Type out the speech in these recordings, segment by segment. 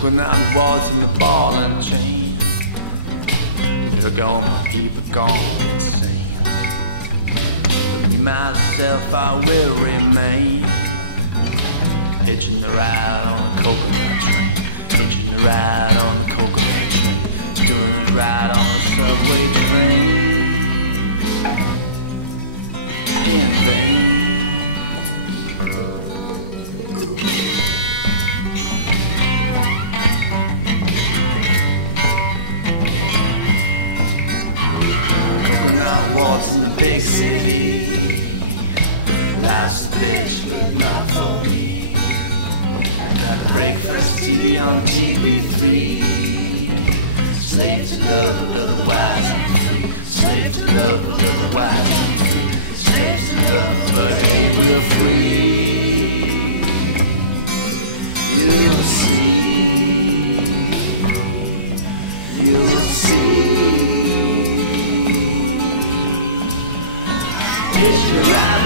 Coconut was in the ball and chain. They're gonna keep it going insane. But me myself I will remain. Hitching the ride on the coconut train. Hitching the ride on the coconut train. Doing the ride on the subway train. In vain. Coconut was in the big city. Life's a bitch, but not for me. Had breakfast tea on TV3. Slave to love, otherwise I'm free. Slave to love, otherwise I'm free. Slave to love, but ain't real free. You'll see. You'll see. It's your right.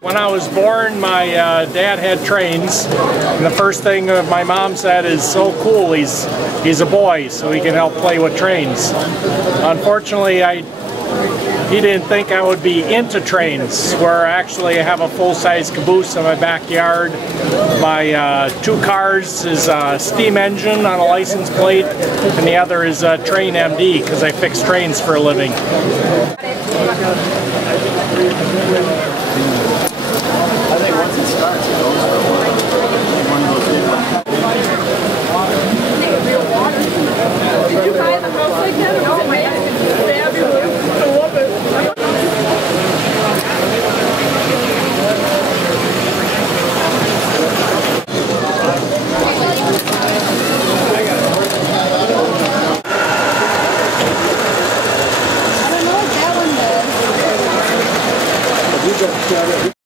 When I was born, my dad had trains, and the first thing my mom said is, "So cool, he's a boy, so he can help play with trains." Unfortunately, he didn't think I would be into trains, where actually I have a full-size caboose in my backyard. My 2 cars is a steam engine on a license plate, and the other is a Train MD, because I fix trains for a living. I think once it starts, it goes for a while. One of those big ones. Did you buy the house like that? Oh my God, it's fabulous. I love it. I don't know what that one does.